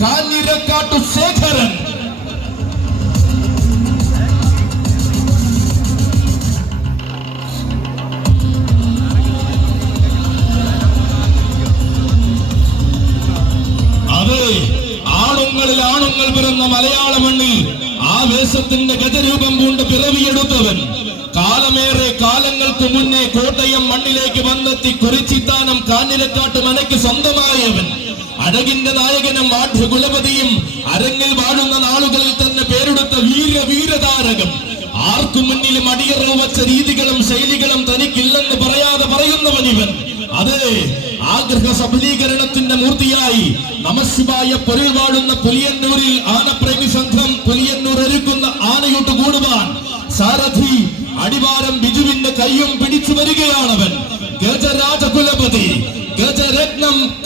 കാഞ്ഞിരക്കാട്ടു ശേഖരൻ. അതെ ആണുങ്ങളിൽ ആണുങ്ങൾ പിറന്ന മലയാള മണ്ണിൽ ആവേശത്തിന്റെ ഗജരൂപം പൂണ്ട് പിറവിയെടുത്തവൻ. കാലമേറെ കാലങ്ങൾക്ക് മുന്നേ കോട്ടയം മണ്ണിലേക്ക് വന്നെത്തി കുറിച്ചിത്താനം കാഞ്ഞിരക്കാട്ട് മനയ്ക്ക് സ്വന്തമായവൻ. അഴകിന്റെ നായകനും ആഠ്യകുലപതിയും അരങ്ങിൽ വാഴുന്ന നാളുകളിൽ തന്നെ പേരെടുത്ത വീര വീരതാരകം. ആർക്കു മുന്നിലും അടിയറവ് വച്ച രീതികളും ശൈലികളും തനിക്കില്ലെന്ന് പറയാതെ പറയുന്നവൻ ഇവൻ. അതെ ആഗ്രഹ സഫലീകരണത്തിന്റെ മൂർത്തിയായി നമശിവായ പൊരുൾ വാഴുന്ന പുലിയന്നൂരിൽ ആനപ്രേമി സംഘം പുലിയന്നൂർ ഒരുക്കുന്ന ആനയോട്ട് കൂടുവാൻ സാരഥി അടിവാരം ബിജുവിന്റെ കയ്യും പിടിച്ചു വരികയാണവൻ. ഗജരാജകുലപതി.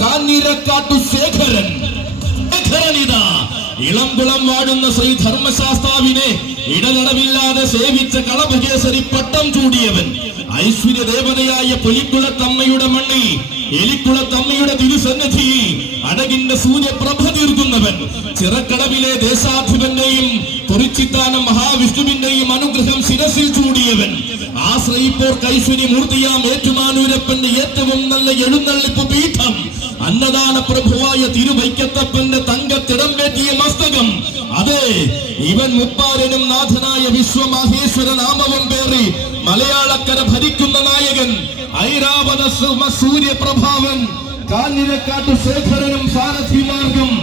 കാഞ്ഞിരക്കാട്ടു ശേഖരൻ. ഇളംകുളം വാഴുന്ന ശ്രീ ധർമ്മശാസ്താവിനെ ഇടതടവില്ലാതെ സേവിച്ച കളഭകേസരി പട്ടം ചൂടിയവൻ. ഐശ്വര്യദേവതയായ പുലിക്കുളത്തമ്മയുടെ മണ്ണിൽ എലിക്കുളത്തമ്മയുടെ തിരുസന്നിധിയിൽ അടകിന്റെ സൂര്യപ്രഭ തീർക്കുന്നവൻ. ചിറക്കടവിലെ ദേശാധിപന്റെയും കുറിച്ചിത്താനം മഹാവിഷ്ണുവിന്റെയും അനുഗ്രഹം ശിരസിൽ ചൂടിയവൻ. ആശ്രയിപ്പോർ കൈശ്വര്യമൂർത്തിയാം ഏറ്റുമാനൂരപ്പന്റെ ഏറ്റവും നല്ല എഴുന്നള്ളിപ്പ് അന്നദാന പ്രഭുവായ തിരുവൈക്കത്തപ്പന്റെ തങ്കത്തിടം പേറ്റിയ മസ്തകം. അതെ ഇവൻ മുപ്പാരനും നാഥനായ വിശ്വമഹേശ്വര നാമവും പേറി മലയാളക്കര ഭരിക്കുന്ന നായകൻ ഐരാവത സൂര്യപ്രഭാവൻ കാഞ്ഞിരക്കാട്ടു ശേഖരനും സാരഥിമാർഗം.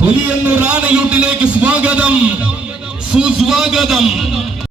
പുലിയെന്നു റാണയൂട്ടിലേക്ക് സ്വാഗതം. സുസ്വാഗതം.